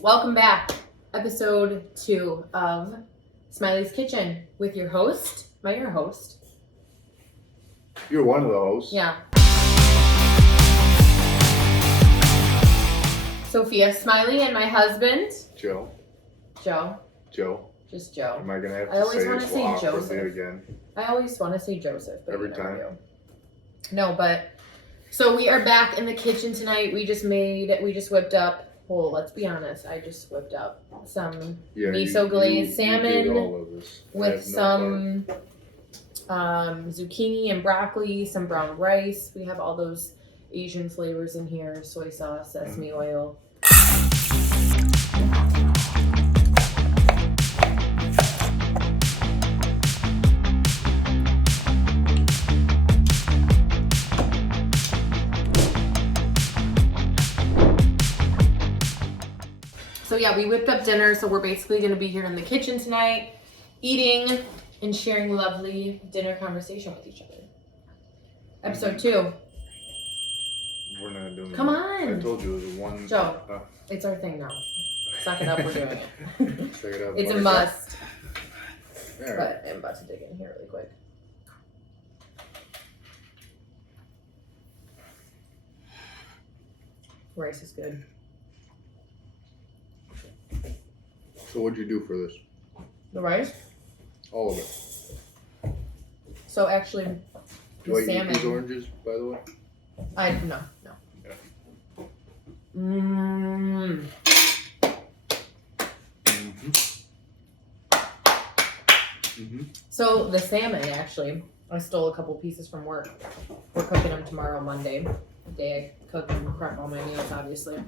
Welcome back. Episode 2 of Smiley's Kitchen with your host. Am I your host? You're one of the hosts. Yeah. Sophia, Smiley, and my husband. Joe. Joe. Joe. Just Joe. Am I going to have I to always say wanna it say awkwardly Joseph. again? I always want to say Joseph, but Every you never time? do. No, but so we are back in the kitchen tonight. We just whipped up. Well, let's be honest. I just whipped up some Miso-Glazed salmon you did all of this. with some zucchini and broccoli, some brown rice. We have all those Asian flavors in here: soy sauce, sesame oil. So yeah, we whipped up dinner, so we're basically going to be here in the kitchen tonight, eating and sharing lovely dinner conversation with each other. Episode 2. We're not doing Come it. on. I told you it was one. Joe, it's our thing now. Suck it up, we're doing it. Check it out. It's a must. There. But I'm about to dig in here really quick. Rice is good. So what'd you do for this? The rice? All of it. So actually, Do I eat salmon. these oranges, by the way? No. Yeah. Mmm. So the salmon, actually, I stole a couple pieces from work. We're cooking them tomorrow, Monday. The day I cook and prep all my meals, obviously.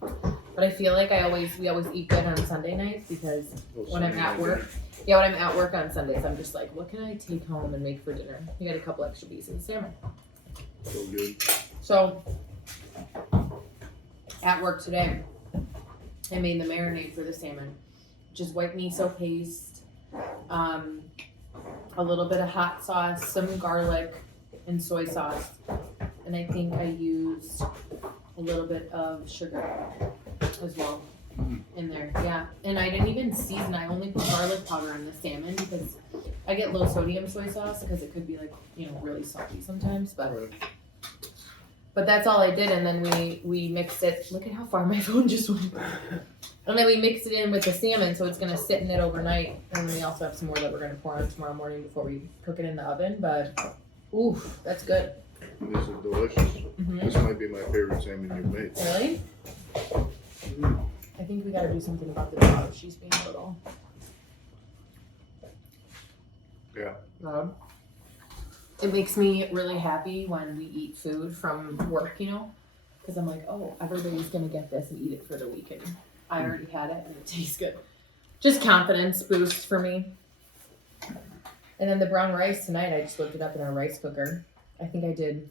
But I feel like we always eat good on Sunday nights because when I'm at work, when I'm at work on Sundays, I'm just like, what can I take home and make for dinner? You got a couple extra pieces of salmon. So good. So at work today, I made the marinade for the salmon, just white miso paste, a little bit of hot sauce, some garlic, and soy sauce. And I think I used a little bit of sugar as well in there. Yeah. And I didn't even season. I only put garlic powder on the salmon because I get low sodium soy sauce because it could be like, really salty sometimes. But that's all I did. And then we mixed it. Look at how far my phone just went. And then we mixed it in with the salmon, so it's going to sit in it overnight. And then we also have some more that we're going to pour on tomorrow morning before we cook it in the oven. But, oof, that's good. This is delicious. This might be my favorite salmon you've made. Really? I think we got to do something about the dog. She's being little. Yeah. It makes me really happy when we eat food from work, because I'm like, oh, everybody's going to get this and eat it for the weekend. I already had it and it tastes good. Just confidence boost for me. And then the brown rice tonight, I just whipped it up in our rice cooker. I think I did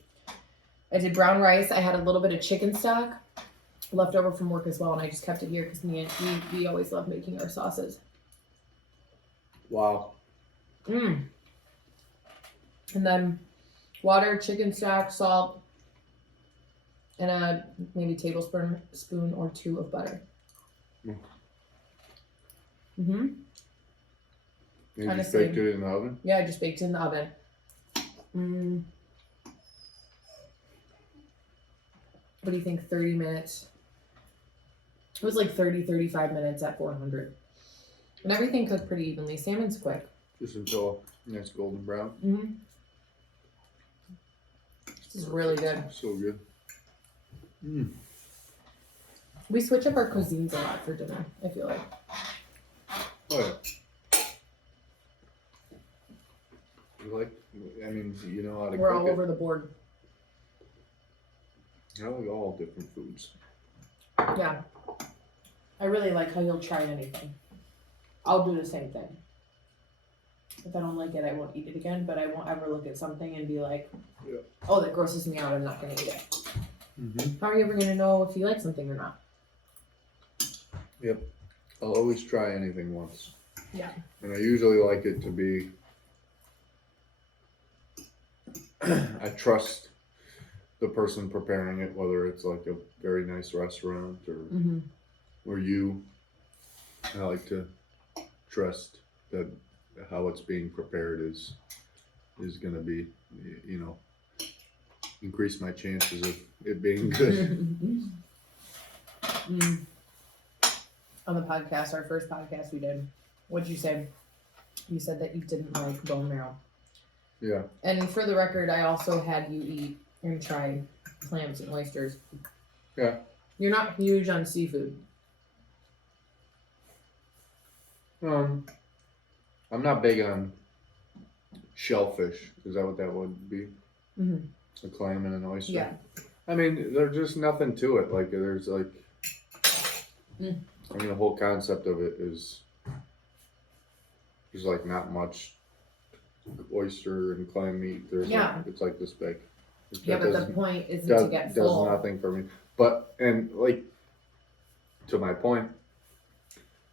brown rice. I had a little bit of chicken stock left over from work as well, and I just kept it here because we always love making our sauces. Wow. And then water, chicken stock, salt, and a maybe tablespoon or 2 of butter. And you just baked it in the oven? Yeah, I just baked it in the oven. What do you think? 30 minutes? It was like 35 minutes at 400. And everything cooked pretty evenly. Salmon's quick. Just until it's golden brown. This is really good. So good. We switch up our cuisines a lot for dinner, I feel like. Oh, yeah. You know how to We're cook all it. over the board. I like all different foods. Yeah. I really like how you'll try anything. I'll do the same thing. If I don't like it, I won't eat it again, but I won't ever look at something and be like, oh, that grosses me out, I'm not going to eat it. How are you ever going to know if you like something or not? Yep. I'll always try anything once. Yeah. And I usually like it to be, I trust the person preparing it, whether it's like a very nice restaurant or or you, I like to trust that how it's being prepared is gonna be, you know, increase my chances of it being good. On the podcast, our first podcast we did, what'd you say? You said that you didn't like bone marrow. Yeah. And for the record, I also had you eat and try clams and oysters. Yeah. You're not huge on seafood. I'm not big on shellfish. Is that what that would be? Mm-hmm. A clam and an oyster? Yeah. I mean, there's just nothing to it. Like, there's like, I mean, the whole concept of it is, there's like not much oyster and clam meat. There's like, it's like this big. Yeah, but the point isn't to get full. Does nothing for me. But, and like, to my point,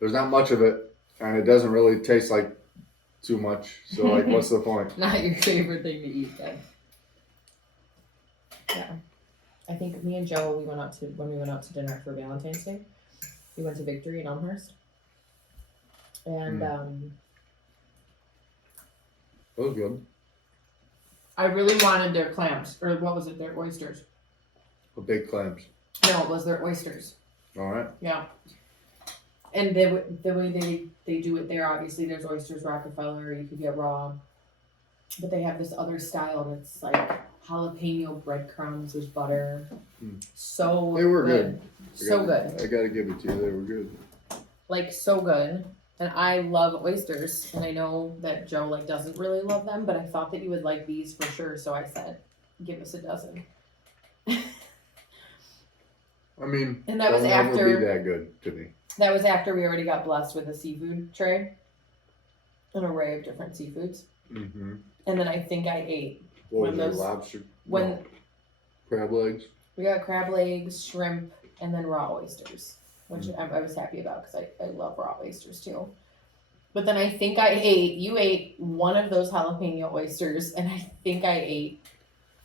there's not much of it, and it doesn't really taste like too much. So, like, what's the point? Not your favorite thing to eat, then. Yeah. I think me and Joe, when we went out to dinner for Valentine's Day, we went to Victory in Elmhurst. And, That was good. I really wanted their clams, or what was it, their oysters? The big clams. No, it was their oysters. All right. Yeah. And the way they do it there, obviously, there's oysters Rockefeller, you could get raw. But they have this other style, and it's like jalapeno breadcrumbs with butter. So They were good. So good. I gotta give it to you. They were good. Like, so good. And I love oysters, and I know that Joe like doesn't really love them, but I thought that you would like these for sure, so I said, give us a dozen. I mean, and that was they'll after never be that good to me. That was after we already got blessed with a seafood tray, an array of different seafoods. Mm-hmm. And then I think I ate what was it, lobster? Crab legs. We got crab legs, shrimp, and then raw oysters, which I was happy about because I love raw oysters too. But then I think you ate one of those jalapeno oysters, and I think I ate.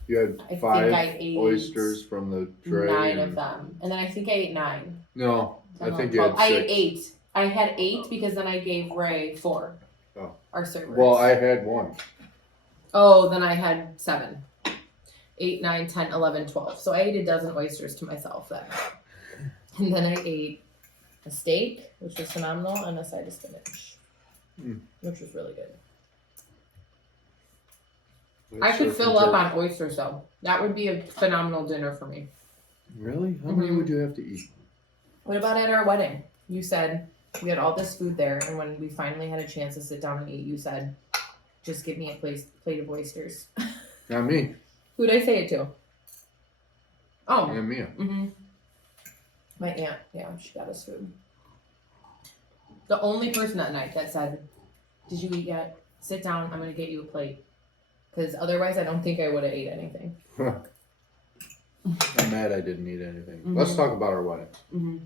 You had 5 oysters from the tray. 9 of them, and then I think I ate 9. No, I think you had 6. I ate 8. I had 8 because then I gave Ray 4. Oh. Our servers. Well, I had 1. Oh, then I had 7. 8, 9, 10, 11, 12. So I ate a dozen oysters to myself then. And then I ate a steak, which was phenomenal, and a side of spinach, which was really good. I could fill up on oysters, though. That would be a phenomenal dinner for me. Really? How many would you have to eat? What about at our wedding? You said we had all this food there, and when we finally had a chance to sit down and eat, you said, just give me a plate of oysters. Not me. Who'd I say it to? Oh. And Mia. Mm-hmm. My aunt, yeah, she got us food. The only person that night that said, did you eat yet? Sit down, I'm going to get you a plate. Because otherwise I don't think I would have ate anything. I'm mad I didn't eat anything. Let's talk about our wedding. Mm-hmm.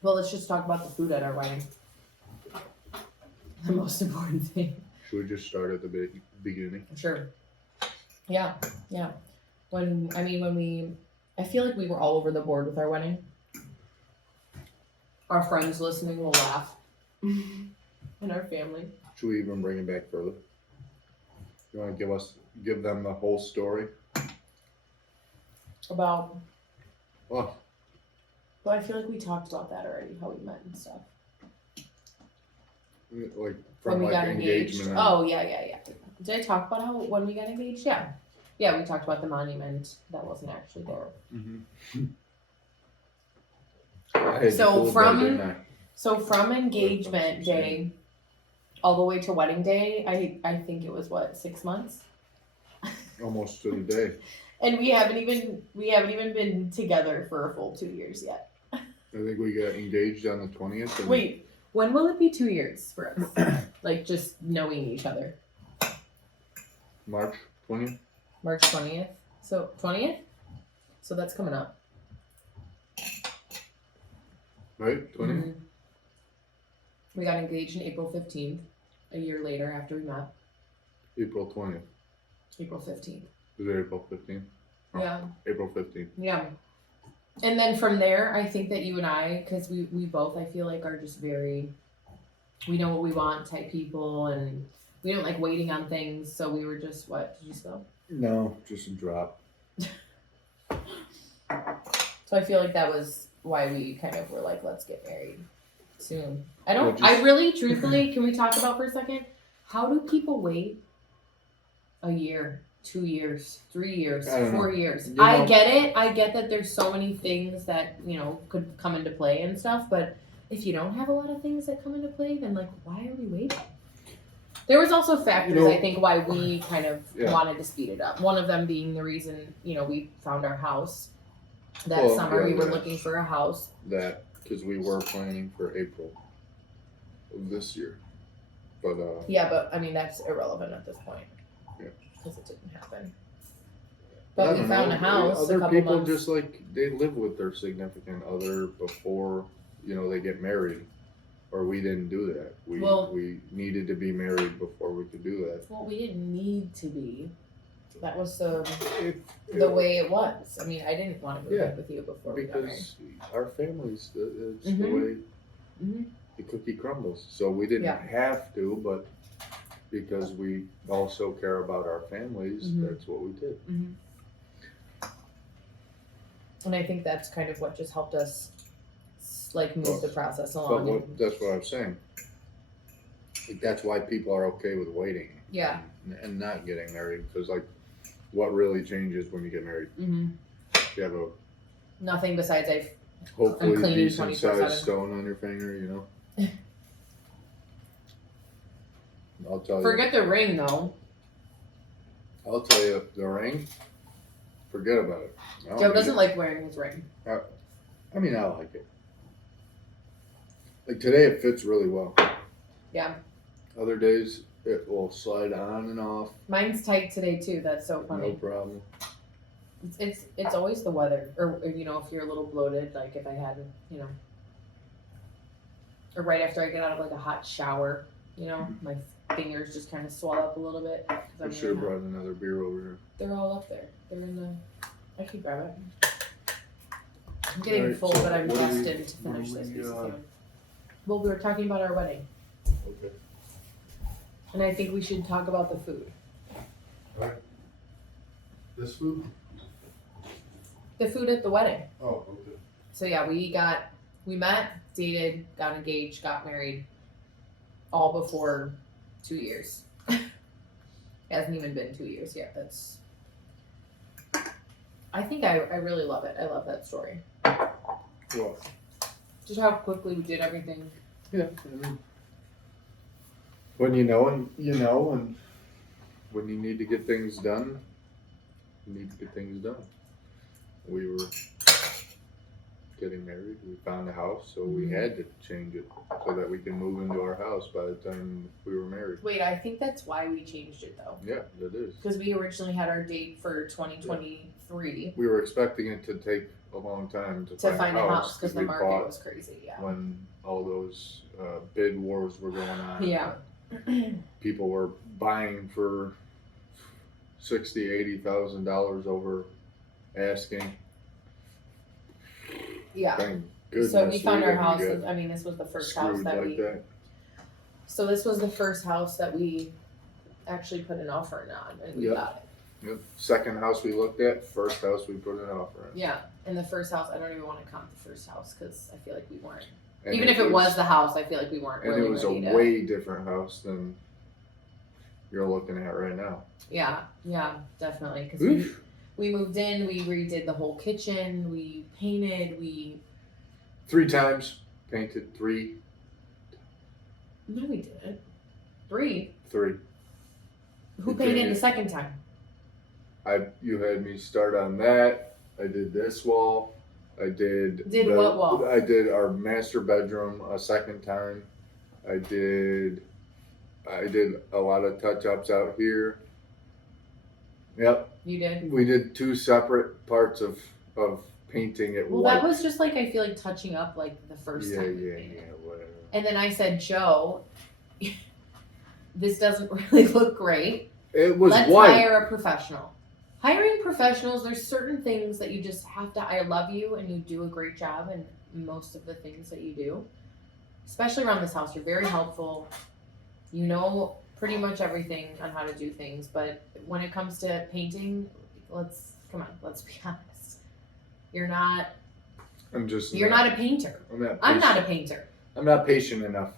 Well, let's just talk about the food at our wedding. The most important thing. Should we just start at the beginning? Sure. Yeah. I feel like we were all over the board with our wedding. Our friends listening will laugh. And our family. Should we even bring it back further? You want to give them the whole story? About what? Well, I feel like we talked about that already, how we met and stuff. Like from when we got engagement. Oh yeah. Did I talk about when we got engaged? Yeah. Yeah, we talked about the monument that wasn't actually there. Mm-hmm. So from engagement day all the way to wedding day, I think it was 6 months? Almost to the day. And we haven't even been together for a full 2 years yet. I think we got engaged on the 20th. Wait, when will it be 2 years for us? Like just knowing each other. March 20th. March 20th. So 20th? So that's coming up. Right? 20th? Mm-hmm. We got engaged in April 15th, a year later after we met. April 20th. April 15th. Is it April 15th? Oh, Yeah. April 15th. Yeah. And then from there, I think that you and I, because we both, I feel like, are just very, we know what we want type people, and we don't like waiting on things. So we were just, what, did you spill? No, just a drop. So I feel like that was why we kind of were like, let's get married soon. Well, I really, truthfully, can we talk about for a second? How do people wait a year, 2 years, 3 years, I don't 4 know. years? You I know- get it. I get that there's so many things that, could come into play and stuff. But if you don't have a lot of things that come into play, then like, why are we waiting? There was also factors, I think, why we kind of wanted to speed it up. One of them being the reason, we found our house. That summer we were looking for a house. That, because we were planning for April of this year. But, yeah, but I mean, that's irrelevant at this point. Yeah. Because it didn't happen. I But we don't found know. a house Other a couple people months. just like, they live with their significant other before, they get married. Or we didn't do that. We needed to be married before we could do that. Well, we didn't need to be. That was the It- way it was. I mean, I didn't want to move Yeah, in with you before we got married. Because our families, it's Mhm. the way Mhm. the cookie crumbles. So we didn't Yeah. have to, but because we also care about our families, Mhm. that's what we did. Mm-hmm. And I think that's kind of what just helped us, move the process But along. that's what I'm saying. Like, that's why people are okay with waiting. Yeah. And not getting married, because what really changes when you get married? Mm-hmm. You have a Nothing besides hopefully cleaning decent 24/7. sized stone on your finger, I'll tell you. Forget the ring though. I'll tell you, the ring, forget about it. I don't Joe need doesn't it. like wearing his ring. I mean, I like it. Like today, it fits really well. Yeah. Other days, it will slide on and off. Mine's tight today too. That's so No funny. problem. It's always the weather, or if you're a little bloated, like if I had, or right after I get out of like a hot shower, my fingers just kind of swell up a little bit. 'Cause I I'm should have really hot. brought another beer over here. They're all up there. They're in the. I can grab it. I'm getting Alright, full, so but I'm what do we- destined to what do finish this we, piece of food. Well, we were talking about our wedding, Okay. and I think we should talk about the food. This food? The food at the wedding. Oh, okay. So yeah, we met, dated, got engaged, got married, all before 2 years. Hasn't even been 2 years yet. I think I really love it. I love that story. Well, Just how quickly we did everything. yeah. I mean, when you know, and when you need to get things done, you need to get things done. We were getting married. We found a house, so we had to change it so that we can move into our house by the time we were married. Wait, I think that's why we changed it though. Yeah, that is. Because we originally had our date for 2023 We were expecting it to take a long time to find a house because the we market bought was crazy. Yeah. when all those bid wars were going on. Yeah. People were buying for $60,000-$80,000 over asking. Yeah. Thank goodness. So we found our didn't house. get I mean, this was the first house screwed that like we. that. So this was the first house that we actually put an offer on, and we Yep. got it. Yep. Second house we looked at, first house we put an offer in. Yeah, and the first house, I don't even want to count the first house because I feel like we weren't. And Even if it was the house, I feel like we weren't and really it was a ready to. way different house than you're looking at right now. Yeah, definitely. Because Oof. we moved in, we redid the whole kitchen, we painted, we. 3 times painted, 3. No, we didn't. 3. 3. Who We painted painted. the second time? You had me start on that. I did this wall. I did. What wall? I did our master bedroom a second time. I did a lot of touch ups out here. Yep. You did. We did 2 separate parts of painting it Well, white. that was just like I feel like touching up like the first yeah, time. we yeah, painted. yeah, whatever. And then I said, Joe, this doesn't really look great. It was Let's white. hire a professional. hiring professionals, there's certain things that you just have to. I love you and you do a great job in most of the things that you do, especially around this house. You're very helpful. You know pretty much everything on how to do things, but when it comes to painting, let's be honest. You're not a painter. I'm not a painter. I'm not patient enough.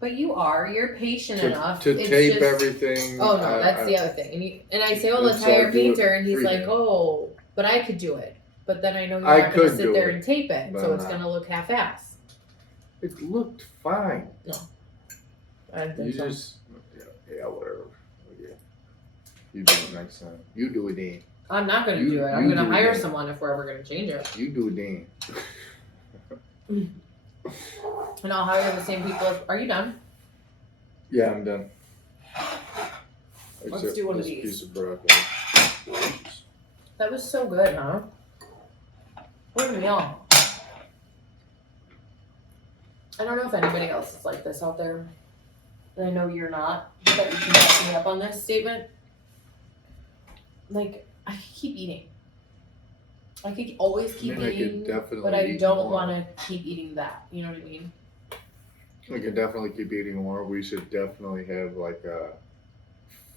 But you are. You're patient enough to tape everything. Oh no, that's the other thing. And I say, oh, let's hire a painter, and he's like, oh, but I could do it. But then I know you're not going to sit there and tape it, so it's going to look half-assed. It looked fine. No, I didn't think so. Whatever. Yeah. You do it next time. You do it then. I'm not going to do it. I'm going to hire someone if we're ever going to change it. You do it then. And I'll hire the same people. Are you done? Yeah, I'm done. Let's do one of these. Piece of broccoli. That was so good, huh? What a meal. I don't know if anybody else is like this out there. And I know you're not, but you can back me up on this statement. Like, I keep eating. I could always keep eating, but I don't want to keep eating that. You know what I mean? We could definitely keep eating more. We should definitely have like a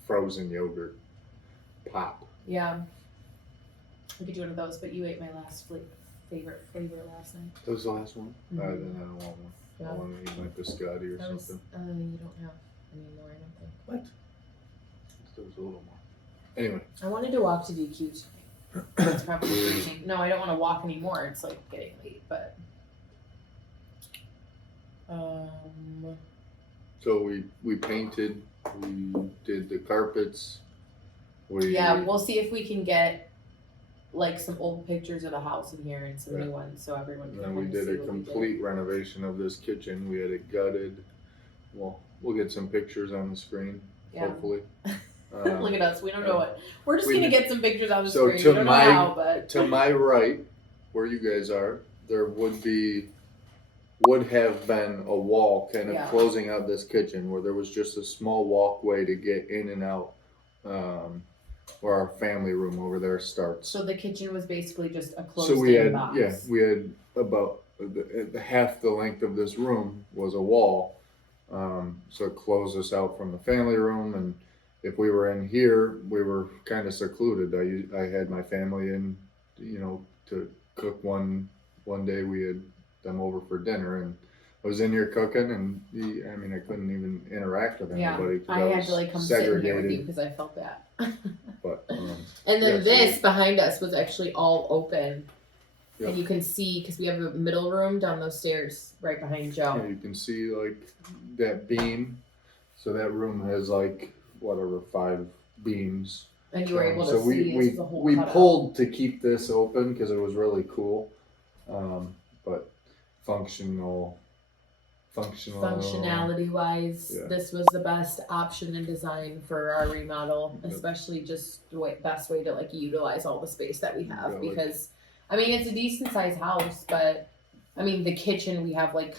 frozen yogurt pop. Yeah. We could do one of those, but you ate my last favorite flavor last night. That was the last one? Mm-hmm. Then I don't want one. Yeah. I want to eat my biscotti or something. You don't have any more, I don't think. What? There was a little more. Anyway. I wanted to walk to DQ tonight. That's probably freezing. No, I don't want to walk anymore. It's like getting late, but so we painted, we did the carpets. We'll see if we can get like some old pictures of the house in here and some new ones so everyone can. And then we did a complete renovation of this kitchen. We had it gutted. Well, we'll get some pictures on the screen, hopefully. Look at us. We don't know what. We're just going to get some pictures on the screen. We don't know how, but. To my right, where you guys are, there would have been a wall kind of closing out this kitchen where there was just a small walkway to get in and out where our family room over there starts. So the kitchen was basically just a closed-in box. Yeah, we had about half the length of this room was a wall. So it closed us out from the family room, and if we were in here, we were kind of secluded. I had my family in, to cook one day. We had them over for dinner, and I was in here cooking, and I couldn't even interact with anybody. I had to come sit in here with you because I felt bad. But and then this behind us was actually all open, and you can see because we have a middle room down those stairs right behind Joe. Yeah, you can see like that beam. So that room has like 5 beams. And you were able to see the whole we pulled to keep this open because it was really cool, but functionality wise, this was the best option and design for our remodel, especially just the best way to utilize all the space that we have because it's a decent sized house, but the kitchen we have we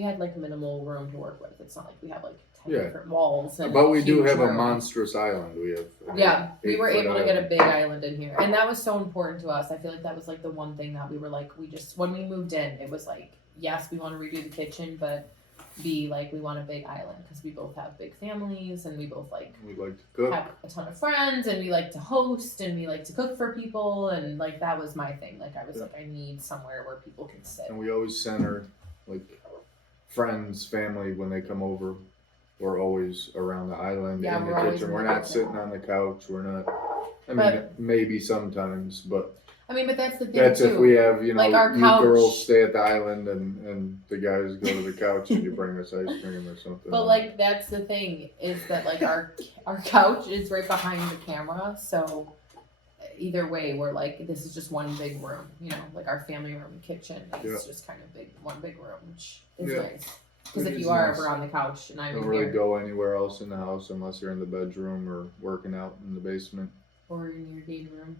had minimal room to work with. It's not like we have 10 different walls. But we do have a monstrous island. We have we were able to get a big island in here, and that was so important to us. I feel like that was the one thing that we were when we moved in, it was yes, we want to redo the kitchen, but B, we want a big island because we both have big families and we both we like to cook, have a ton of friends, and we like to host and we like to cook for people, and that was my thing. I was I need somewhere where people can sit. And we always center friends, family when they come over. We're always around the island in the kitchen. We're not sitting on the couch. We're not. Maybe sometimes, but. But that's the thing that's too. If we have, you couch, girls stay at the island and the guys go to the couch and you bring us ice cream or something. But that's the thing is that our couch is right behind the camera, so either way we're this is just one big room, our family room and kitchen. It's just kind of one big room, which is nice. Because if you are ever on the couch and I'm don't really go anywhere else in the house unless you're in the bedroom or working out in the basement or in your game room.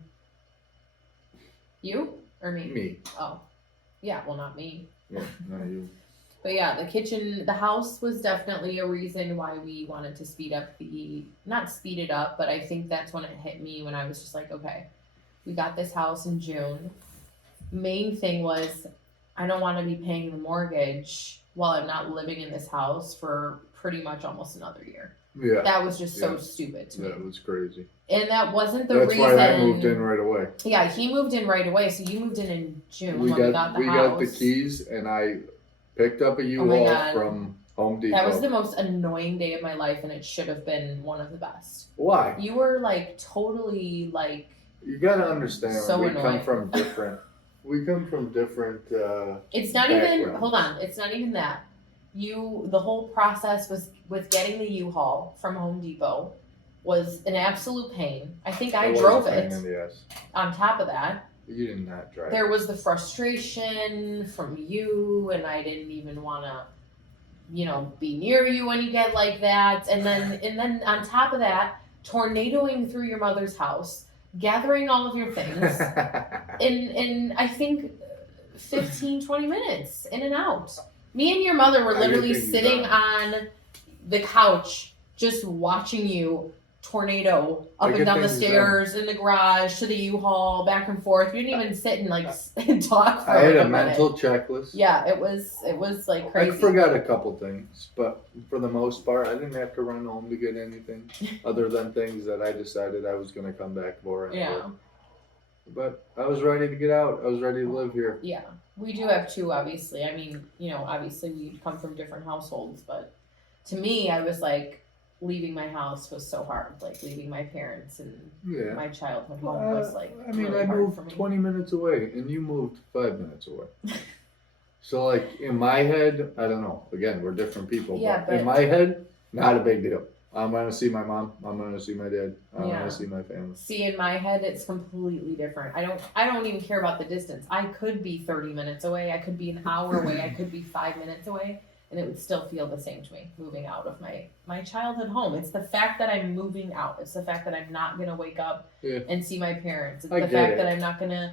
You or me? Me. Oh, yeah. Well, not me. Yeah, not you. But yeah, the house was definitely a reason why we wanted to not speed it up, but I think that's when it hit me when I was just like, okay, we got this house in June. Main thing was I don't want to be paying the mortgage while I'm not living in this house for pretty much almost another year. Yeah. That was just so stupid to me. That was crazy. And that wasn't the That's reason. That's why I moved in right away. Yeah, he moved in right away. So you moved in June when we got the house. We got the keys, and I picked up a U-Haul from Home Depot. That was the most annoying day of my life, and it should have been one of the best. Why? You were like totally like. You gotta understand. So we come from different. We come from different. It's not even. Hold on. It's not even that. The whole process with getting the U-Haul from Home Depot was an absolute pain. I think I drove it. On top of that, you did not drive. There was the frustration from you, and I didn't even want to, be near you when you get like that. And then on top of that, tornadoing through your mother's house, gathering all of your things in I think 15, 20 minutes in and out. Me and your mother were literally sitting on the couch just watching you tornado up and down the stairs, in the garage, to the U-Haul, back and forth. We didn't even sit and talk for I had a minute. mental checklist. Yeah, it was like crazy. I forgot a couple things, but for the most part, I didn't have to run home to get anything other than things that I decided I was going to come back for. Anyway. Yeah. But I was ready to get out. I was ready to live here. Yeah. We do have two, obviously. I mean, obviously we come from different households, but to me, I was like, leaving my house was so hard. Like, leaving my parents and my childhood home was like, I mean, really I moved 20 minutes away, and you moved 5 minutes away. So, like, in my head, I don't know. Again, we're different people. Yeah, but in my head, not a big deal. I'm going to see my mom. I'm going to see my dad. I'm going to see my family. See, in my head, it's completely different. I don't even care about the distance. I could be 30 minutes away. I could be an hour away. I could be 5 minutes away. And it would still feel the same to me, moving out of my childhood home. It's the fact that I'm moving out. It's the fact that I'm not going to wake up and see my parents. It's the fact that I'm not going to,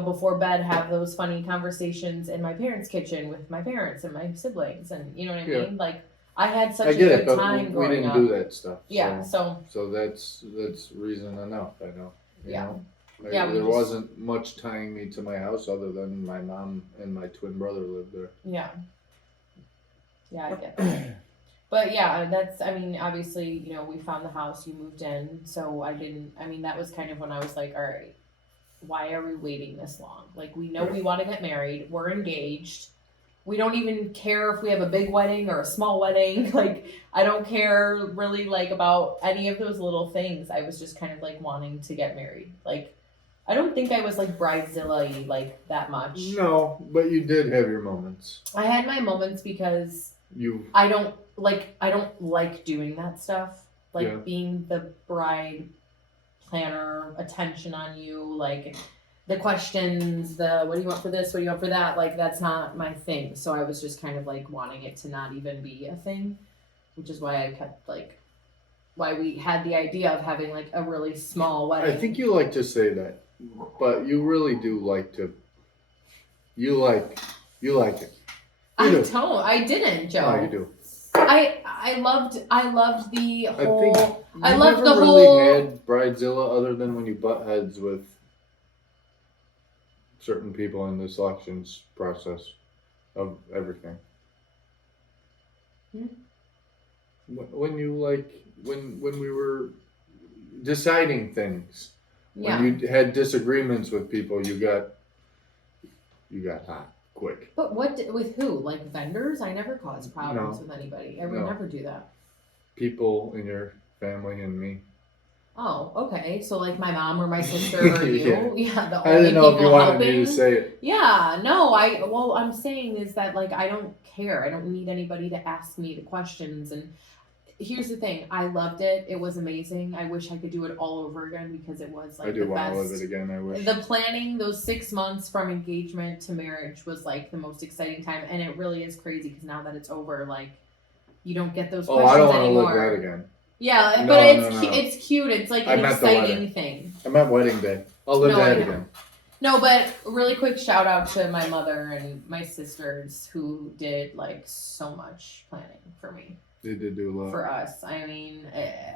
before bed, have those funny conversations in my parents' kitchen with my parents and my siblings. And you know what I mean? Like, I had such a good time growing up. We didn't do that stuff. Yeah, so that's reason enough, I know. You know? Like, yeah, there wasn't much tying me to my house other than my mom and my twin brother lived there. Yeah. Yeah, I get that. But yeah, obviously, we found the house, you moved in, so that was kind of when I was like, all right, why are we waiting this long? Like, we know we want to get married, we're engaged, we don't even care if we have a big wedding or a small wedding, like, I don't care really, like, about any of those little things. I was just kind of, like, wanting to get married. Like, I don't think I was, like, bridezilla-y, like, that much. No, but you did have your moments. I had my moments because I don't like doing that stuff. Like, being the bride planner, attention on you, like, the questions, what do you want for this, what do you want for that, like, that's not my thing. So I was just kind of, like, wanting it to not even be a thing, which is why I kept, like, why we had the idea of having, like, a really small wedding. I think you like to say that, but you really do like to, you like it. I didn't, Joe. No, you do. I loved the whole. I loved the whole. Really had bridezilla other than when you butt heads with certain people in the selections process of everything. When you when we were deciding things, when you had disagreements with people, you got hot. Quick. But with who? Like vendors? I never caused problems with anybody. I would never do that. People in your family and me. Oh, okay. So like my mom or my sister or you? Yeah, the only I didn't know if you wanted helping. me to say it. Yeah, no, I'm saying is that like I don't care. I don't need anybody to ask me the questions. And here's the thing, I loved it. It was amazing. I wish I could do it all over again because it was like the best. I do want to live it again. I wish. The planning, those 6 months from engagement to marriage was like the most exciting time, and it really is crazy because now that it's over, like you don't get those questions I don't want anymore. to live that again. Yeah, but it's cute. It's like an exciting thing. I meant wedding day. I'll live that again. No, but really quick shout out to my mother and my sisters who did like so much planning for me, They did do a lot. for us. I mean,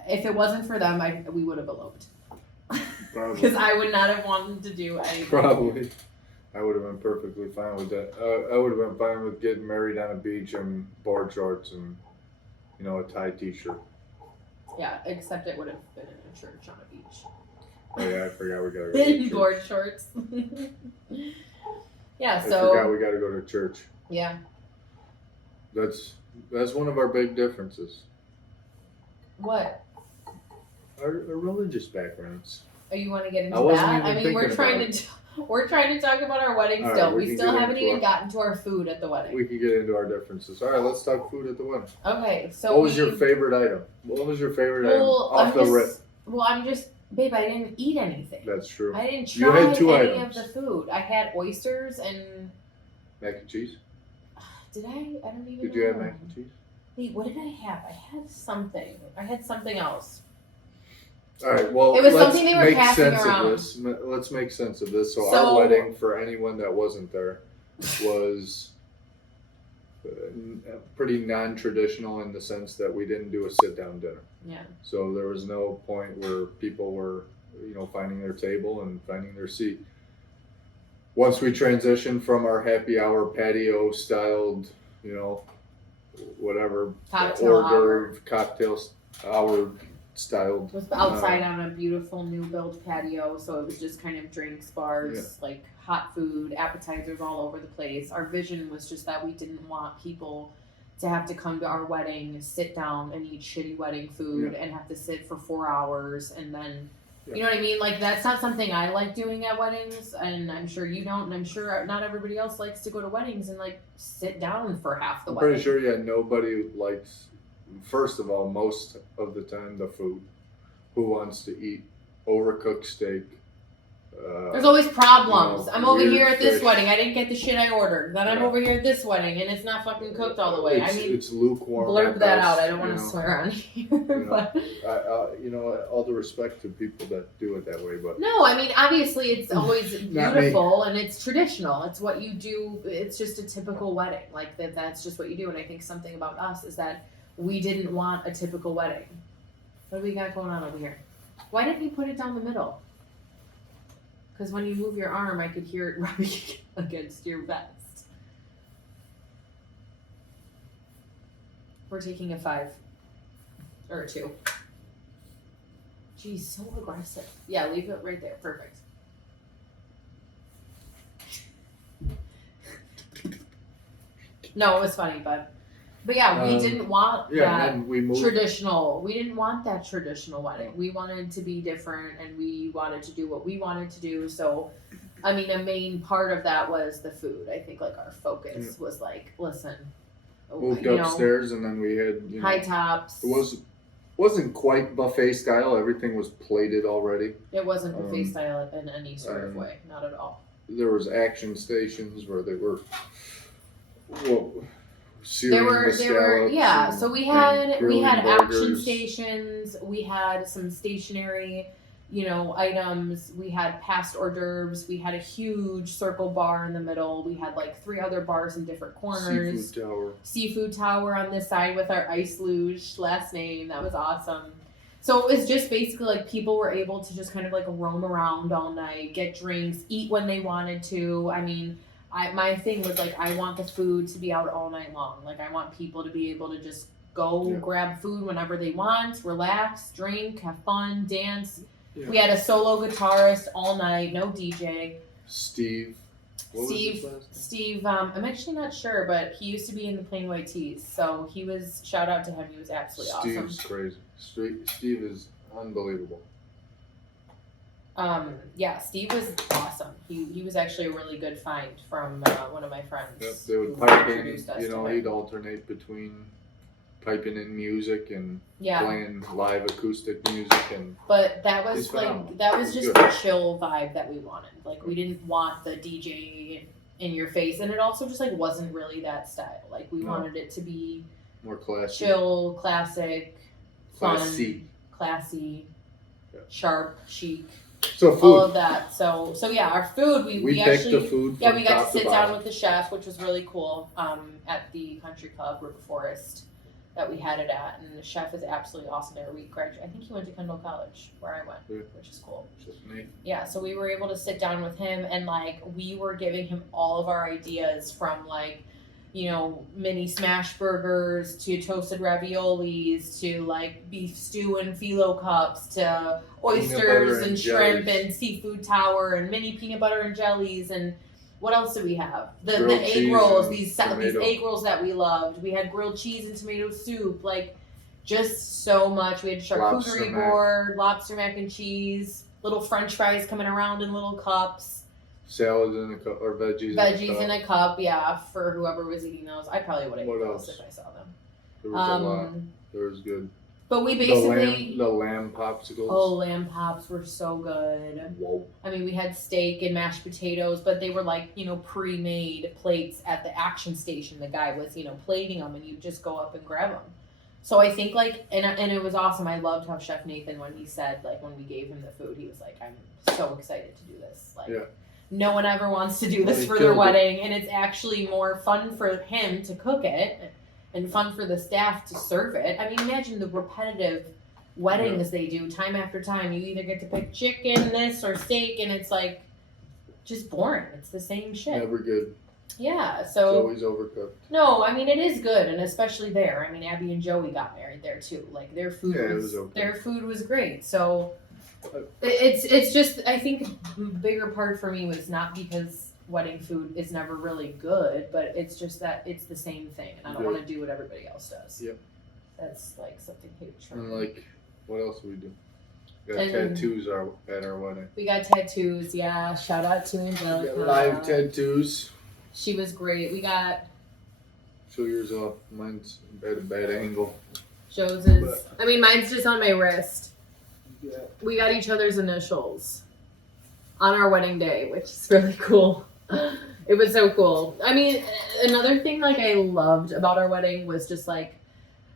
if it wasn't for them, we would have eloped. Probably. Because I would not have wanted to do anything. Probably. I would have been perfectly fine with that. I would have been fine with getting married on a beach and board shorts and, you know, a tie t-shirt. Yeah, except it would have been in a church on a beach. Oh yeah, I forgot we gotta go to In church. board shorts. Yeah, I so. forgot we gotta go to church. Yeah. That's one of our big differences. What? Our religious backgrounds. Oh, you want to get into I wasn't that? even I mean, we're thinking trying about to we're trying to talk about our wedding All still. right, we We can still get haven't into even gotten to our food at the wedding. We can get into our differences. All right, let's talk food at the wedding. Okay, so What was your favorite item? What was your favorite item well, off the rip? I'm just, babe. I didn't eat anything. That's true. I didn't You try had two any items. of the food. I had oysters and Mac and cheese. did I? I don't even. Did know. you have mac and cheese? Wait, what did I have? I had something. I had something else. All right. Well, It was let's something they were make passing sense around. of this. Let's make sense of this. So So- our wedding, for anyone that wasn't there, was pretty non-traditional in the sense that we didn't do a sit-down dinner. Yeah. So there was no point where people were, you know, finding their table and finding their seat. Once we transitioned from our happy hour patio styled, you know, whatever Cocktail hors hour. d'oeuvre cocktail hour styled. It was outside on a beautiful new built patio, so it was just kind of drinks, bars, like hot food, appetizers all over the place. Our vision was just that we didn't want people to have to come to our wedding, sit down and eat shitty wedding food and have to sit for 4 hours and then you know what I mean? Like that's not something I like doing at weddings, and I'm sure you don't, and I'm sure not everybody else likes to go to weddings and like sit down for half the I'm wedding. pretty sure, nobody likes, first of all, most of the time, the food. Who wants to eat overcooked steak? There's always problems. You know, I'm over weird here at this fish. wedding. I didn't get the shit I ordered. Then I'm Yeah. over here at this wedding, and it's not fucking cooked all the way. It's lukewarm. blurb at that best, out. I don't want you to know. swear on here. know. But You know, all the respect to people that do it that way, but no, I mean, obviously, it's always Not me. beautiful and it's traditional. It's what you do. It's just a typical wedding. Like that's just what you do. And I think something about us is that we didn't want a typical wedding. What do we got going on over here? Why didn't you put it down the middle? Because when you move your arm, I could hear it rubbing against your vest. We're taking a 5 or a 2. Jeez, so aggressive. Yeah, leave it right there. Perfect. No, it was funny, but yeah, we didn't want yeah, that and then we moved. traditional. We didn't want that traditional wedding. We wanted to be different, and we wanted to do what we wanted to do. So, I mean, a main part of that was the food. I think like our focus was like, listen, Moved you know, upstairs, and then we had high tops. It wasn't quite buffet style. Everything was plated already. It wasn't buffet style in any sort of way, not at all. There was action stations where they were, searing There were the scallops yeah. and- So we and had grilling action burgers. stations. We had some stationary, items. We had past hors d'oeuvres. We had a huge circle bar in the middle. We had like 3 other bars in different corners. Seafood tower on this side with our ice luge last name. That was awesome. So it was just basically like people were able to just kind of like roam around all night, get drinks, eat when they wanted to. I mean, my thing was like I want the food to be out all night long. Like I want people to be able to just go grab food whenever they want, relax, drink, have fun, dance. Yeah. We had a solo guitarist all night, no DJ. Steve. What was his last name? Steve, I'm actually not sure, but he used to be in the Plain White Tees, so he was, shout out to him, he was absolutely awesome. Steve's crazy. Steve is unbelievable. Yeah, Steve was awesome. He was actually a really good find from one of my friends. Yep, they would who pipe in, introduced us to he'd him. alternate between piping in music and Yeah, playing live acoustic music and but that was He's phenomenal. like, that was He's just good. the chill vibe that we wanted. Like, we didn't want the DJ in your face, and it also just like wasn't really that style. Like, we No. wanted it to be more classy. chill, classic, fun, Classy. classy, Yeah. sharp, chic. So all food. of that. So yeah, our food, we We picked actually, the food. yeah, from we got top to sit down bottom. with the chef, which was really cool, at the country club, River Forest, that we had it at. And the chef is absolutely awesome there. I think he went to Kendall College, where I went, Yeah. which is cool. Chef Nate. Yeah, so we were able to sit down with him, and like we were giving him all of our ideas, from like, you know, mini smash burgers to toasted raviolis to like beef stew and phyllo cups to oysters and and shrimp jellies. and seafood tower and mini peanut butter and jellies. And what else do we have? The Grilled egg cheese rolls, and these tomato. egg rolls that we loved. We had grilled cheese and tomato soup, like just so much. We had Lobster charcuterie mac. board, lobster mac and cheese, little French fries coming around in little cups. Salads in a cup or veggies. Veggies in a cup, yeah, for whoever was eating those. I probably would have What eaten those else? if I saw them. There was a lot. There was good. But we basically, the lamb popsicles. oh, lamb pops were so good. Whoa. I mean, we had steak and mashed potatoes, but they were like, you know, pre-made plates at the action station. The guy was, you know, plating them, and you just go up and grab them. So I think like, and it was awesome. I loved how Chef Nathan, when he said, like, when we gave him the food, he was like, I'm so excited to do this. Like, Yeah. no one ever wants to do this He for their killed it. wedding, and it's actually more fun for him to cook it and fun for the staff to serve it. I mean, imagine the repetitive weddings they do time after time. You either get to pick chicken, this, or steak, and it's like just boring. It's the same shit. Never good. Yeah, It's so always overcooked. no, I mean it is good, and especially there. I mean, Abby and Joey got married there too. Like their food Yeah, it was was okay. their food was great. So it's just, I think the bigger part for me was not because wedding food is never really good, but it's just that it's the same thing, and I don't Yeah. want to do what everybody else does. Yep. That's like something huge for And me. like, what else we do? Got And- tattoos at our wedding. We got tattoos, yeah. Shout out to We Angelica. got live tattoos. She was great. We got Show yours off. Mine's at a bad angle. Joe's is, I mean, mine's just on my wrist. Yeah. We got each other's initials on our wedding day, which is really cool. It was so cool. I mean, another thing like I loved about our wedding was just like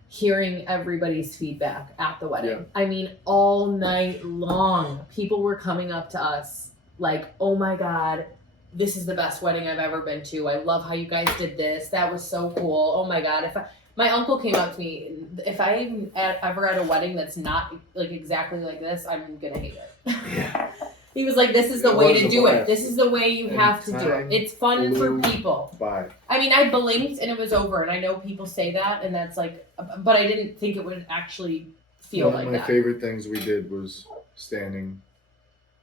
hearing everybody's feedback at the wedding. Yeah. I mean, all night long, people were coming up to us like, "Oh my God, this is the best wedding I've ever been to. I love how you guys did this. That was so cool. Oh my God." My uncle came up to me, if I'm ever at a wedding that's not like exactly like this, I'm gonna hate it. Yeah. He was like, "This is the It way was to a do it. blast. This is the way you And have to do it. time It's fun for flew people." Bye. I mean, I blinked and it was over, and I know people say that, and that's like, but I didn't think it would actually feel One like of my that. favorite things we did was standing.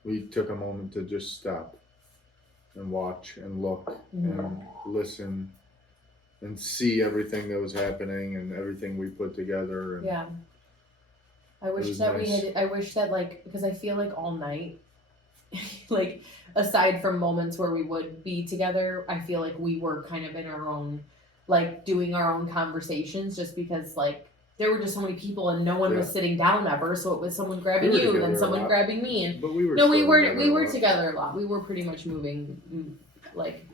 We took a moment to just stop and watch and look and listen and see everything that was happening and everything we put together. And Yeah. I wish was that we nice. had, I wish that like, because I feel like all night, like aside from moments where we would be together, I feel like we were kind of in our own, like doing our own conversations, just because like there were just so many people and no one was Yeah. sitting down ever. So it was someone grabbing were you, together then a someone lot. grabbing me. And But we were no, we still were, together we a were lot. together a lot. We were pretty much moving like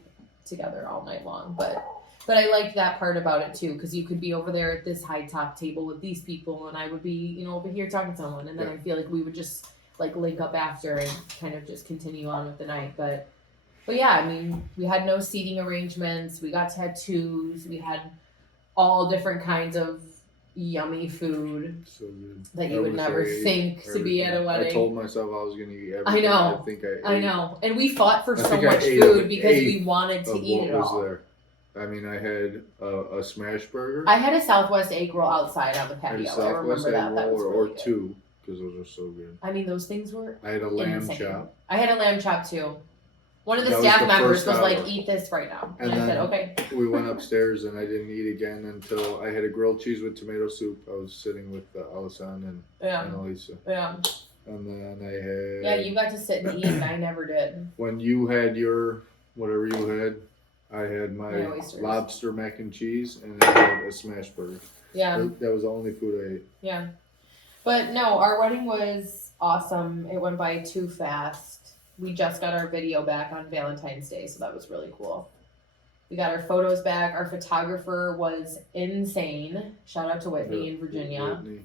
together all night long. But I liked that part about it too, because you could be over there at this high top table with these people, and I would be, you know, over here talking to someone, and then Yeah. I feel like we would just like link up after and kind of just continue on with the night. But yeah, I mean, we had no seating arrangements. We got tattoos. We had all different kinds of yummy food So good. that you I would wish never I ate think to be at a everything. wedding. I told myself I was going to eat everything. I know. I think I know, and we fought for I so think I much ate food an because we eighth wanted to of eat what it was all. there. I mean, I had a smash burger. I had a Southwest egg roll outside on the I had a patio. I Southwest remember egg that. That was roll really or good. two, because those are so good. I mean, those things were I had a lamb insane. chop. I had a lamb chop too. One of the That was staff the members first was like, hour. "Eat this right now," and And I said, then- "Okay." We went upstairs and I didn't eat again until I had a grilled cheese with tomato soup. I was sitting with Alison and Yeah, Elisa. yeah, And then I had... yeah. You got to sit and eat, and I never did. When you had your, whatever you had, I had my My oysters. lobster mac and cheese and I had a smash burger. Yeah, That was the only food I ate. yeah. But no, our wedding was awesome. It went by too fast. We just got our video back on Valentine's Day, so that was really cool. We got our photos back. Our photographer was insane. Shout out to Whitney in Virginia. Whitney.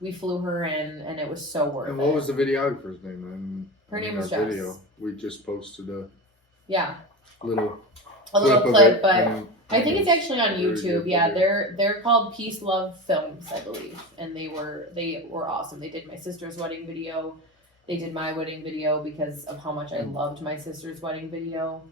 We flew her in, and it was so worth it. And what was the videographer's name? And her name was Jess. Video. We just posted a little clip, clip, but I think it's actually on YouTube. Yeah, they're called Peace Love Films, I believe, and they were awesome. They did my sister's wedding video. They did my wedding video because of how much I loved my sister's wedding video.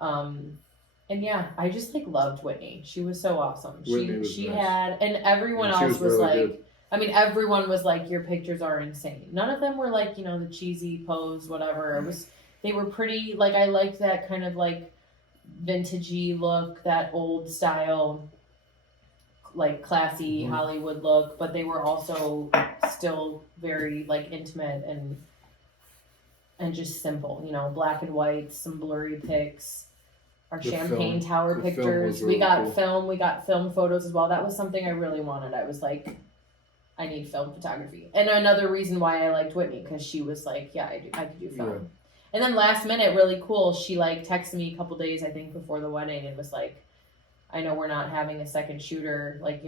And yeah, I just like loved Whitney. She was so awesome. She nice. had, and everyone else was really like, good. I mean, everyone was like, your pictures are insane. None of them were like, the cheesy pose, whatever. They were pretty, like, I liked that kind of like vintagey look, that old style, like classy Hollywood look, but they were also still very like intimate and just simple, black and white, some blurry pics. Our champagne tower pictures. We got film. We got film photos as well. That was something I really wanted. I was like, I need film photography. And another reason why I liked Whitney, because she was like, yeah, I could do film. Yeah. And then last minute, really cool, she like texted me a couple days, I think, before the wedding and was like, I know we're not having a second shooter. Like,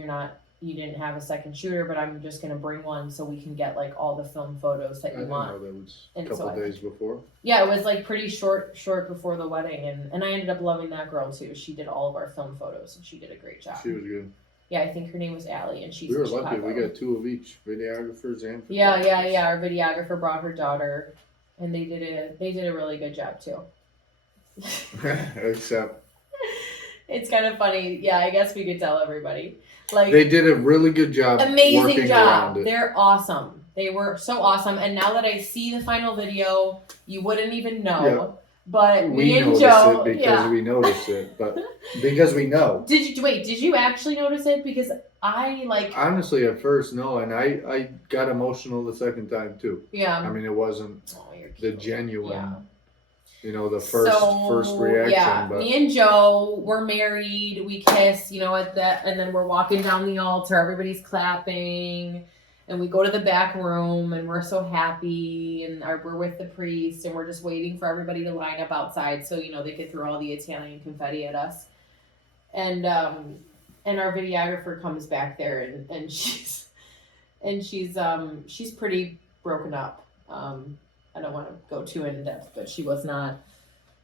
you didn't have a second shooter, but I'm just going to bring one so we can get like all the film photos that you want. I didn't know that was a couple days before. Yeah, it was like pretty short before the wedding. And I ended up loving that girl too. She did all of our film photos and she did a great job. She was good. Yeah, I think her name was Allie and she's We were in lucky. Chicago. We got 2 of each, videographers and photographers. Yeah. Our videographer brought her daughter and they did a really good job too. Except it's kind of funny. Yeah, I guess we could tell everybody. Like, they did a really good job. Amazing job. They're awesome. They were so awesome. And now that I see the final video, you wouldn't even know. Yeah. But me and Joe, we noticed it, but because we know. Did you actually notice it? Because I like honestly at first no, and I got emotional the second time too. Yeah. I mean it wasn't the genuine. Yeah. The first reaction. Yeah, but me and Joe were married. We kissed, and then we're walking down the altar. Everybody's clapping, and we go to the back room, and we're so happy, and we're with the priest, and we're just waiting for everybody to line up outside, so they could throw all the Italian confetti at us. And our videographer comes back there, and she's pretty broken up. I don't want to go too in depth, but she was not.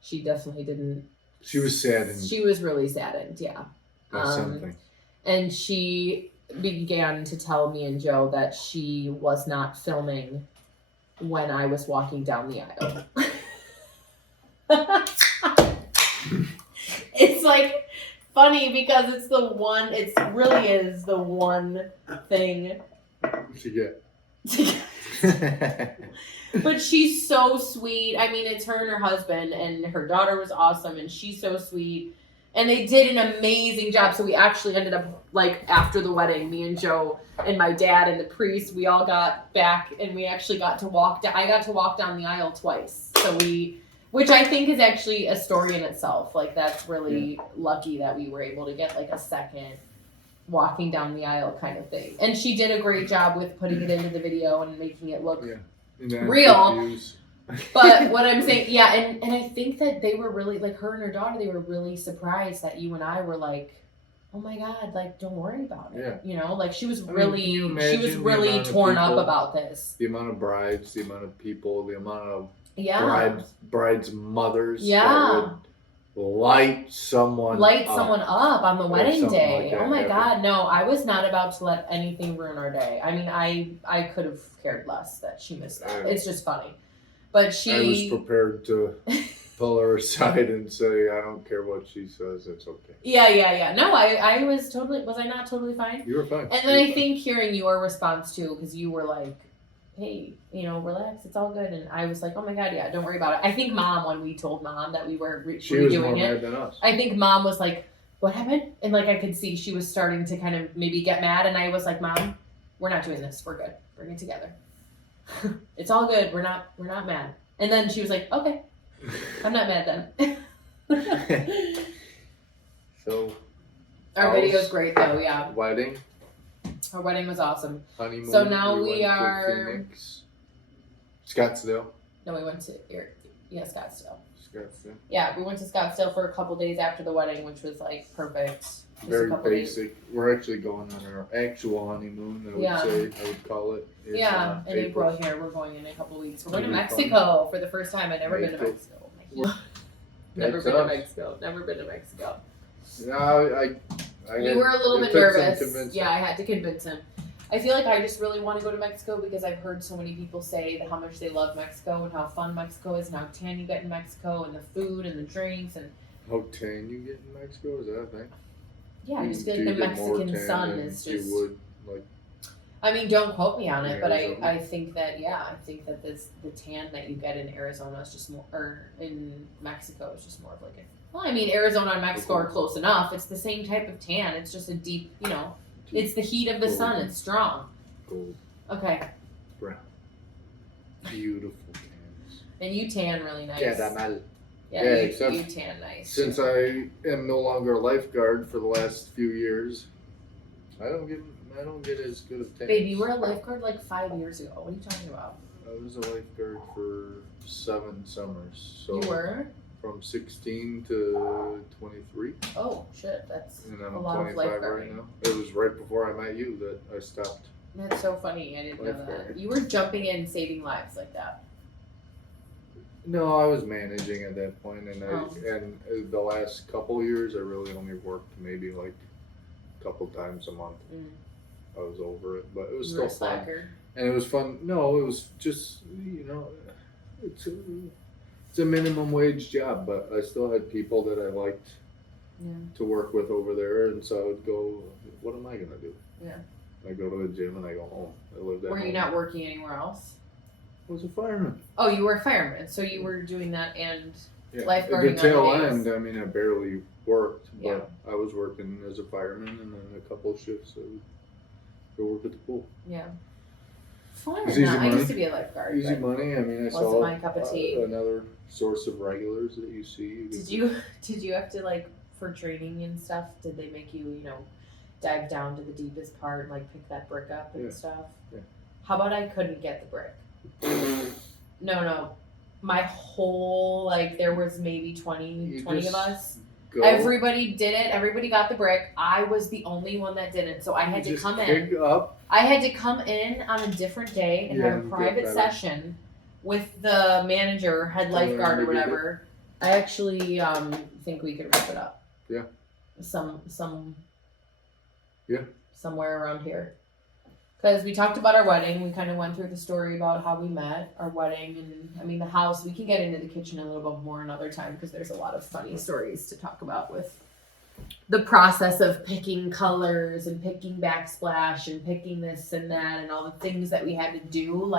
She definitely didn't. She was saddened. She was really saddened, yeah. By something. And she began to tell me and Joe that she was not filming when I was walking down the aisle. It's like funny because it really is the one thing. She get. But she's so sweet. I mean, it's her and her husband, and her daughter was awesome, and she's so sweet. And they did an amazing job. So we actually ended up, like, after the wedding, me and Joe and my dad and the priest, we all got back, and we actually got to walk down. I got to walk down the aisle twice. Which I think is actually a story in itself. Like, that's really lucky that we were able to get, like, a second walking down the aisle kind of thing. And she did a great job with putting it into the video and making it look real. But what I'm saying, and I think that they were really, like, her and her daughter, they were really surprised that you and I were like, oh my God, like, don't worry about it. Yeah. Like, she was really torn up about this. The amount of brides, the amount of people, the amount of brides' mothers that would light someone up on the wedding day. Like oh my God, no, I was not about to let anything ruin our day. I mean, I could have cared less that she missed that. It's just funny. But I was prepared to pull her aside and say, I don't care what she says, it's okay. Yeah. No, I was I not totally fine? You were fine. And then I think hearing your response too, because you were like, hey, relax, it's all good. And I was like, oh my God, yeah, don't worry about it. I think Mom, when we told Mom that we were she was more mad than us. I think Mom was like, what happened? And like I could see she was starting to kind of maybe get mad. And I was like, Mom, we're not doing this. We're good. Bring it together. It's all good. We're not mad. And then she was like, okay, I'm not mad then. So our video's great though, yeah. Wedding. Our wedding was awesome. Honeymoon. So now we went are to Phoenix. Scottsdale. No, we went to Scottsdale. Yeah, we went to Scottsdale for a couple days after the wedding, which was like perfect. a Very couple days. basic. We're actually going on our actual honeymoon, I would say, I would call it. Is, Yeah, in April here, we're going in a couple weeks. We're going to It'll be Mexico for the first time. I've never been to Mexico. Mexico. Never been to Mexico. Never been to Mexico. No, You were a little it bit took some nervous. convincing. Yeah, I had to convince him. I feel like I just really want to go to Mexico because I've heard so many people say that how much they love Mexico and how fun Mexico is and how tan you get in Mexico and the food and the drinks and How tan you get in Mexico? Is that a thing? yeah, I just feel Do like you the get more Mexican tan sun than is you just. would, like, I mean, don't quote me on in it, but Arizona? I think that the tan that you get in Arizona is just more, or in Mexico is just more of like a. Well, I mean, Arizona and Mexico are close enough. It's the same type of tan. It's just a deep, it's the heat of the sun. It's strong. gold, Okay, brown, beautiful tans. and you tan really nice. Caramel. Yeah, Yeah, you except tan nice. Since I am no longer a lifeguard for the last few years, I don't get as good of tans. Babe, you were a lifeguard like 5 years ago. What are you talking about? I was a lifeguard for 7 summers. So You were? from 16 to 23, Oh shit, that's and I'm a lot of 25 right lifeguarding. now. It was right before I met you that I stopped. That's so funny. I didn't know that. Lifeguard. You were jumping in, saving lives like that. No, I was managing at that point, and Oh. and the last couple years I really only worked maybe like a couple times a month. Mm. I was over it, but it was You were still a fun, slacker. and it was fun. No, it was just it's a minimum wage job, but I still had people that I liked Yeah. to work with over there, and so I would go. What am I gonna do? Yeah. I go to the gym and I go home. I lived at Were home. you not working anywhere else? I was a fireman. Oh, you were a fireman, so you were doing that and Yeah. Lifeguarding At the tail on days. end, I mean, I barely worked, but Yeah. I was working as a fireman, and then a couple of shifts I would go work at the pool. yeah. Fun. It's easy I money. used to be a lifeguard. Easy but money. I mean, I wasn't saw my cup of tea. Another source of regulars that you see. Did you have to like for training and stuff? Did they make you dive down to the deepest part and like pick that brick up and Yeah. stuff? Yeah. How about I couldn't get the brick? No. My whole there was maybe 20 of just us. Go. Everybody did it. Everybody got the brick. I was the only one that didn't. So I had to just come pick in. up. I had to come in on a different day and Yeah, have a and get private better. session with the manager, head lifeguard or whatever. I actually think we could rip it up. Yeah. Some. Yeah. Somewhere around here. Because we talked about our wedding. We kind of went through the story about how we met, our wedding, and I mean the house. We can get into the kitchen a little bit more another time because there's a lot of funny stories to talk about with the process of picking colors and picking backsplash and picking this and that and all the things that we had to do.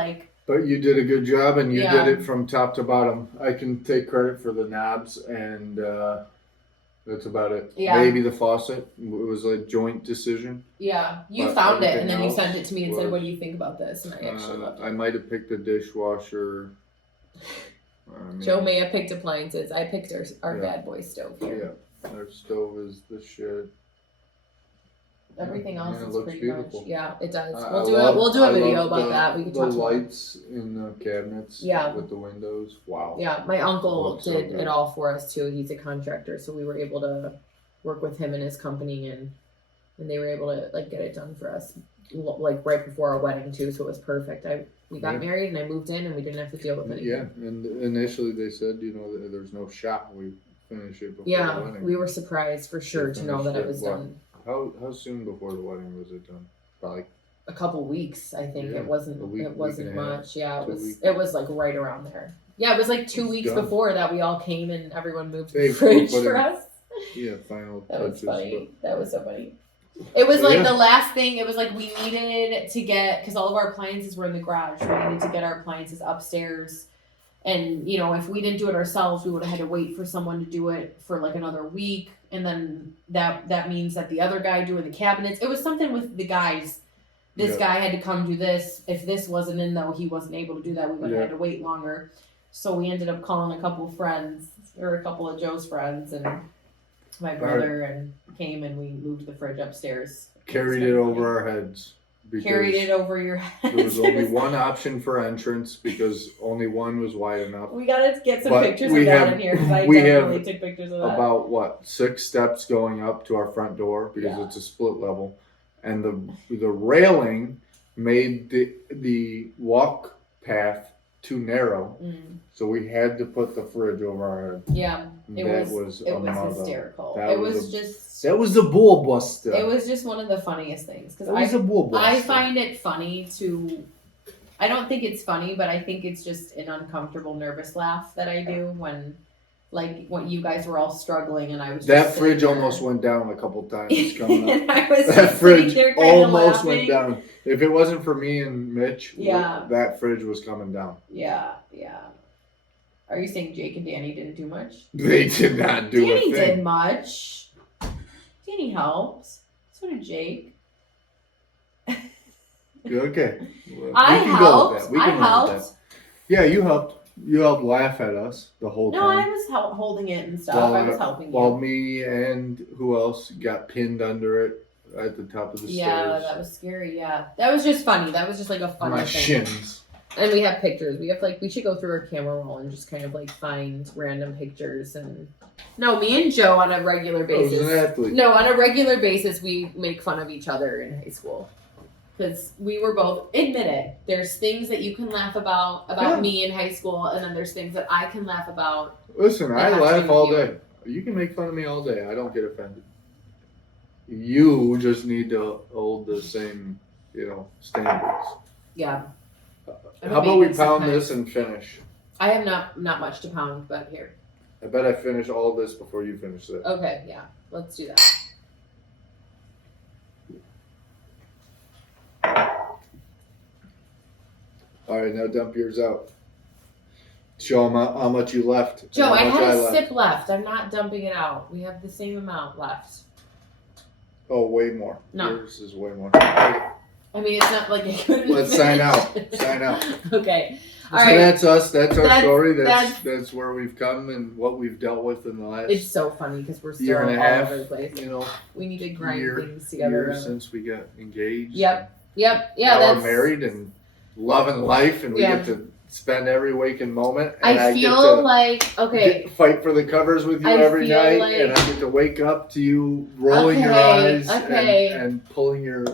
But you did a good job, and you Yeah. did it from top to bottom. I can take credit for the knobs, and that's about it. Yeah. Maybe the faucet. It was a joint decision. Yeah, you But found it and everything then you else sent it to me and said, was- "What do you think about this?" And I actually loved I it. might have picked a dishwasher. I mean, Joe may have picked appliances. I picked our Yeah. bad boy stove here. Yeah, our stove is the shit. Everything else And it is looks pretty beautiful. much. Yeah, it does. I We'll do love- We'll do a I video love about that. We can the talk about it. lights in the cabinets. Yeah. With the windows. Wow. Yeah, my uncle Looks so did good. it all for us too. He's a contractor, so we were able to work with him and his company, and they were able to get it done for us, right before our wedding too. So it was perfect. We got Yeah. married, and I moved in, and we didn't have to deal with anything. Yeah, and initially they said, that there's no shot we finish it before the Yeah, wedding. we were surprised for sure to know that it was done. How soon before the wedding was it done? Probably. A couple weeks, I think. Yeah, It wasn't. a week, It wasn't week and a half, much. Yeah, it 2 was. weeks. It was right around there. Yeah, it was like 2 It's weeks done. before that we all came and everyone moved They the fridge put for in- us. Yeah, final That was touches. funny. That was so funny. It was But like yeah. the last thing. It was like we needed to get, because all of our appliances were in the garage. We needed to get our appliances upstairs. And, if we didn't do it ourselves, we would have had to wait for someone to do it for another week. And then that means that the other guy doing the cabinets. It was something with the guys. This Yeah. guy had to come do this. If this wasn't in, though, he wasn't able to do that. We would have Yeah. had to wait longer. So we ended up calling a couple of friends, or a couple of Joe's friends, and my brother, and came and we moved the fridge upstairs. Carried it over our heads. carried it over your head. There was only one option for entrance because only one was wide enough. We gotta get some But pictures we of that have- in here because I we definitely have took pictures of that. About 6 steps going up to our front door because Yeah. it's a split level, and the railing made the walk path too narrow, so we had to put the fridge over our head. Yeah, it That was a mother. hysterical. That It was was a- just. That was the bull buster. It was just one of the funniest things because That was a bull buster. I find it funny to. I don't think it's funny, but I think it's just an uncomfortable, nervous laugh that I do when you guys were all struggling and I was. That just fridge sitting there. almost went down a couple times coming up. And I was That just sitting fridge there kind of almost laughing. went down. If it wasn't for me and Mitch, Yeah. that fridge was coming down. Yeah. Are you saying Jake and Danny didn't do much? They did not do Danny a thing. did much. Danny helped. So did Jake. Okay. Well, I we can go with helped. that. We I can run with helped. that. Yeah, you helped. You helped laugh at us the whole No, I time. was holding it and stuff. I was helping While you. me and who else got pinned under it at the top of the Yeah, stairs. that was scary. Yeah, that was just funny. That was just like a funny My thing. shins. And we have pictures. We should go through our camera roll and just kind of find random pictures and. No, me and Joe on a regular basis. Exactly. No, on a regular basis we make fun of each other in high school. Because we were both, admit it, there's things that you can laugh about Yeah. me in high school, and then there's things that I can laugh about. Listen, I have to laugh do all with you. day. You can make fun of me all day. I don't get offended. You just need to hold the same, standards. Yeah. I'm How a about we vegan pound sometimes. this and finish? I have not much to pound, but here. I bet I finish all this before you finish this. Okay, yeah. Let's do that. All right, now dump yours out. Show them how much you left. and Joe, how I much had a left. sip left. I'm not dumping it out. We have the same amount left. Oh, way more. No. Yours is way more. Okay, I mean, it's not like I couldn't. let's sign out. Sign out. Okay. So All right. that's us. That's our That's- story. that's- That's where we've come and what we've dealt with in the last It's so funny because we're still year all and a half. over the place. You We need to grind year, things together. years since we got engaged. Yep. Yeah, Now that's. we're married and loving life, and we Yeah. get to spend every waking moment. I And feel get to like okay. fight for the covers with you I every feel night, like- and I get to wake up to you rolling your Okay, eyes okay. and pulling your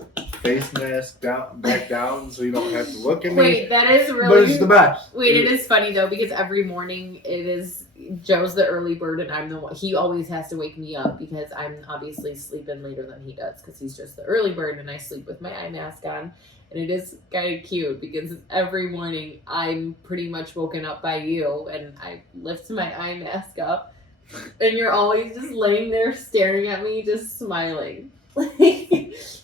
face mask back down so you don't have to look at me. Wait, that is But really. it's the best. Wait, it is funny though because every morning it is Joe's the early bird and I'm the one. He always has to wake me up because I'm obviously sleeping later than he does because he's just the early bird and I sleep with my eye mask on. And it is kind of cute because every morning I'm pretty much woken up by you and I lift my eye mask up and you're always just laying there staring at me, just smiling.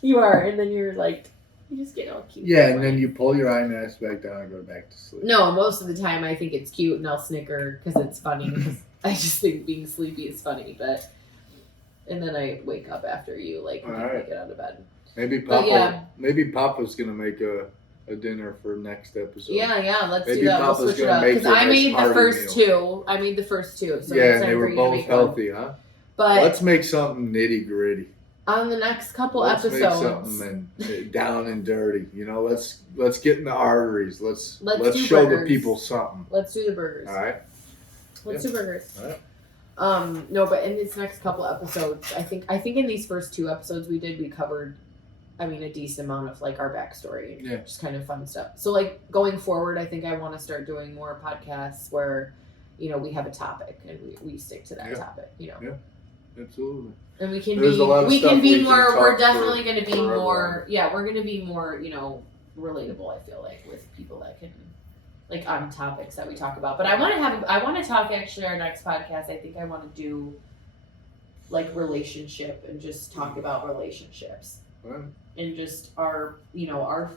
You are. And then you're like, you just get all cute. Yeah, and then you pull your eye mask back down and go back to sleep. No, most of the time I think it's cute and I'll snicker because it's funny. 'Cause I just think being sleepy is funny, and then I wake up after you make me Alright. get out of bed. Maybe But Papa. yeah. Maybe Papa's gonna make a dinner for next episode. Yeah, let's Maybe do that. We'll Papa's switch it gonna up make because you a I nice made the hearty first meal. two. I made the first two, so Yeah, it's and time they for were you to both make one. healthy, huh? But Let's make something nitty gritty. on the next couple Let's make episodes, something down and dirty. Let's get in the arteries. Let's Let's do show burgers. the people something. let's do the burgers. All right. Let's do burgers. All right. No, but in these next couple episodes, I think in these first two episodes we covered, a decent amount of our backstory, Yeah. just kind of fun stuff. So going forward, I think I want to start doing more podcasts where, we have a topic and we stick to that Yeah. topic, Yeah. Absolutely. and we can There's a lot of we stuff can be we can more. talk We're for- definitely going to be forever more. Yeah, we're going to be more. Relatable. I feel like with people that can. On topics that we talk about, but I want to talk actually our next podcast. I think I want to do relationship and just talk about relationships All right. and just our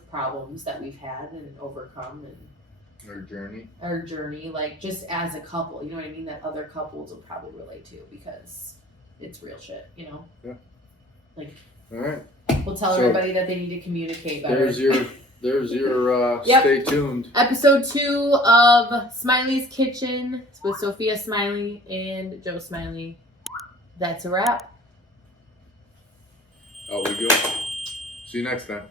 problems that we've had and overcome and Our journey. our journey, just as a couple, you know what I mean, that other couples will probably relate to because it's real shit, All right. we'll tell So, everybody that they need to communicate better. There's your Yep. stay tuned. Episode 2 of Smiley's Kitchen with Sofia Smiley and Joe Smiley. That's a wrap. Out we go. See you next time.